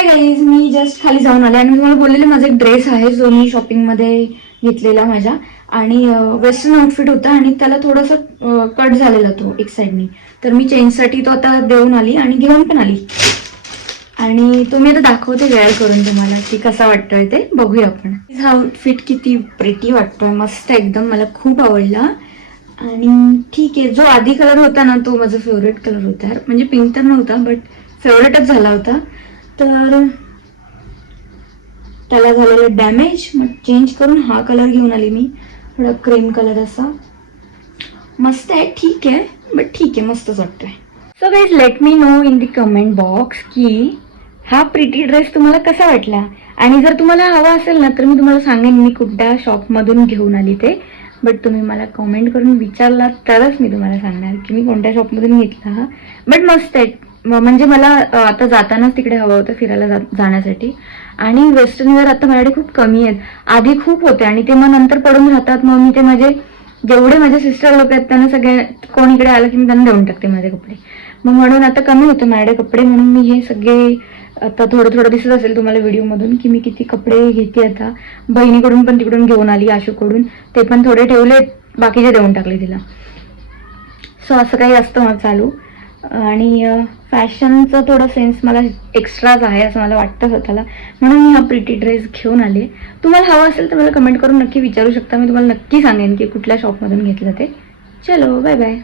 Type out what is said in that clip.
Hi guys, मी just खाली जाऊन आले आणि मी तुम्हाला बोललेले माझा एक ड्रेस आहे जो मी शॉपिंगमध्ये घेतलेला माझ्या. आणि वेस्टर्न आउटफिट होता आणि त्याला थोडासा कट झालेला तो एक साईडनी. तर मी चेंजसाठी तो आता देऊन आली आणि घेऊन पण आली. आणि तो मी आता दाखवते वेअर करून तुम्हाला की कसा वाटतोय ते बघूया आपण. हा आउटफिट किती प्रिटी वाटतोय, मस्त एकदम, मला खूप आवडला. आणि ठीक आहे, जो आधी कलर होता ना तो माझा फेवरेट कलर होता, म्हणजे पिंक तर नव्हता बट फेवरेटच झाला होता. तर त्याला झालेलं डॅमेज मग चेंज करून हा कलर घेऊन आली मी, थोडा क्रीम कलर असा. मस्त आहे, ठीक आहे, बट ठीक आहे, मस्तच वाटतोय. So guys, let me know in the comment box की हा प्रिटी ड्रेस तुम्हाला कसा वाटला. आणि जर तुम्हाला हवा असेल ना तर मी तुम्हाला सांगेन मी कुठल्या शॉपमधून घेऊन आली ते. बट तुम्ही मला कमेंट करून विचारला तरच मी तुम्हाला सांगणार की मी कोणत्या शॉपमधून घेतला हा. बट मस्त आहे, म्हणजे मला आता जातानाच तिकडे हवं होतं फिरायला जाण्यासाठी. आणि वेस्टर्न वेअर आता माझ्याकडे खूप कमी आहेत, आधी खूप होते आणि ते मग नंतर पडून राहतात. मग मी ते माझे जेवढे माझे सिस्टर लोक आहेत त्यांना सगळे, कोण इकडे आलं की मी त्यांना देऊन टाकते माझे कपडे. मग म्हणून आता कमी होते माझ्याकडे कपडे, म्हणून मी हे सगळे आता थोडं थोडं दिसत असेल तुम्हाला व्हिडिओमधून की मी किती कपडे घेते. आता बहिणीकडून पण तिकडून घेऊन आली, आशूकडून ते पण थोडे ठेवले, बाकीचे देऊन टाकले तिला. सो असं काही असतं मग चालू. आणि फॅशनचा थोडा सेन्स मला एक्स्ट्राच आहे असं मला वाटतं स्वतःला, म्हणून मी हा प्रिटी ड्रेस घेऊन आले. तुम्हाला हवा असेल तर मला कमेंट करून नक्की विचारू शकता, मी तुम्हाला नक्की सांगेन की कुठल्या शॉपमधून घेतलं ते. चलो बाय बाय.